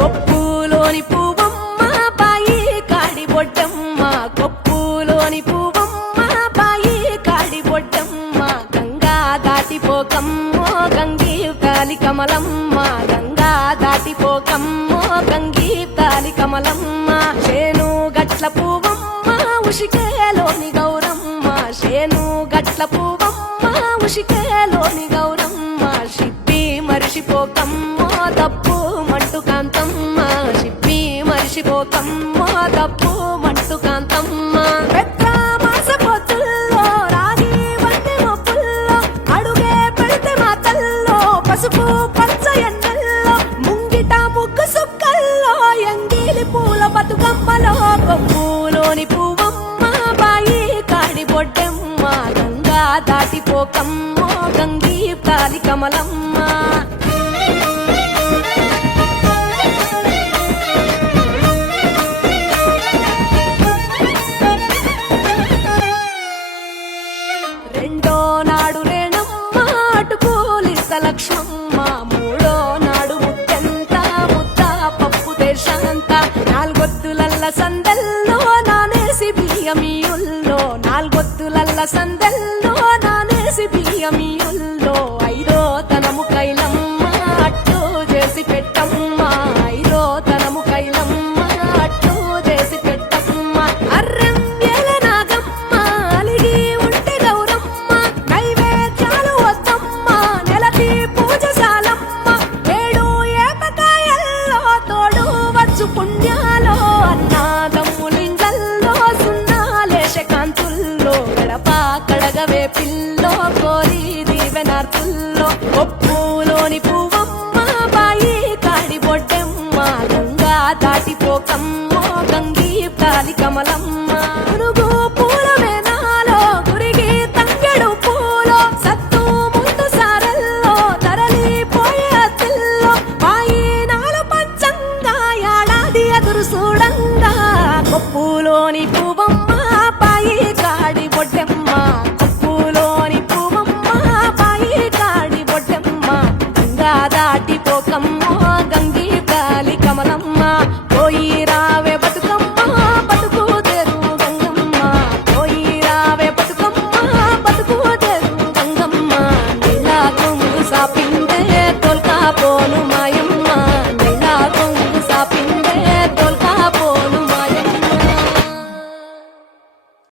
కొప్పులోని పువ్వమ్మ బాయి కాడి బొడ్డమ్మ, కొప్పులోని పువ్వమ్మ బాయి కాడి బొడ్డమ్మ, గంగా దాటిపోకమ్మో గంగీ కాలి కమలమ్మ, గంగా దాటిపోకమ్మో గంగీ కాలి కమలమ్మ, శేను గట్ల పువ్వమ్మ ఉషికేలోని గౌరమ్మ, శేను గట్ల పువ్వమ్మ ఉషికేలోని గౌరమ్మ, షిప్పి మరిషిపోకమ్మో తప్పు మంటు కాంతమ్మ, షిప్పి మరిషిపోకమ్మో తప్పు మంటు కాంతమ్మ, పెద్ద మాస పొత్తుల్లో రాగి వంటి మొప్పుల్లో అడుగే పెడితే మాతల్లో పసుపు పచ్చ ఎన్నెల్లో ముంగిట ముగ్గు సుక్కల్లో ఎంగిలి పూల బతుకమ్మలో, కొప్పులోని పువ్వమ్మ బాయి కాడి బొడ్డమ్మ, గంగా దాటిపోకమ్మో గంగీ కాలి కమలమ్మ. రెండో నాడు రేణమ్మ అటుకూలిస లక్ష్మమ్మ, మూడో నాడు ముట్టెంత ముద్ద పప్పు దేశంత, నాలుగొత్తులల్ల సందల్లో నానేసి బియ్యమియుల్లో, నాలుగొత్తులల్ల సందల్లో నానేసి బియ్యమియుల్లో, ఐదో తనము కైలమ్మ అట్టు చేసి పెట్టమ్మ, ఐదో తనము కైలమ్మ అట్టు చేసి పెట్టమ్మ, అర్రెం ఏల నాగమ్మ అలిగి ఉంటే గౌరమ్మ, నైవేద్యాలు వద్దమ్మ నెలకి పూజశాలమ్మ, ఏడు ఏపకాయల్లో తోడు వచ్చు పుణ్యాలో, అన్నాదమ్ములింగల్లో సున్నాలేశ కాంతుల్లో, గడప కడగవే పిల్లో కోరి దీవెనార్తుల్లో, కొప్పులోని పువ్వమ్మ బాయి కాడి బొడ్డమ్మ, గంగా దాటిపోకమ్మో గంగీ కాలి కమలమ్మ, పునుగు పూల వేనాలో గురిగి తంగెడు పూలో సత్తు ముందు సారల్లో తరలిపోయే అత్తిల్లో, బాయి నాలు పంచంగా ఏడాది ఎదురు చూడంగా, కొప్పులోని పువ్వమ్మ బాయి కాడి బొడ్డమ్మ, కొప్పులోని పువ్వమ్మ బాయి కాడి బొడ్డమ్మ, గంగా దాటిపోకమ్మో గంగీ కాలి కమలమ్మ.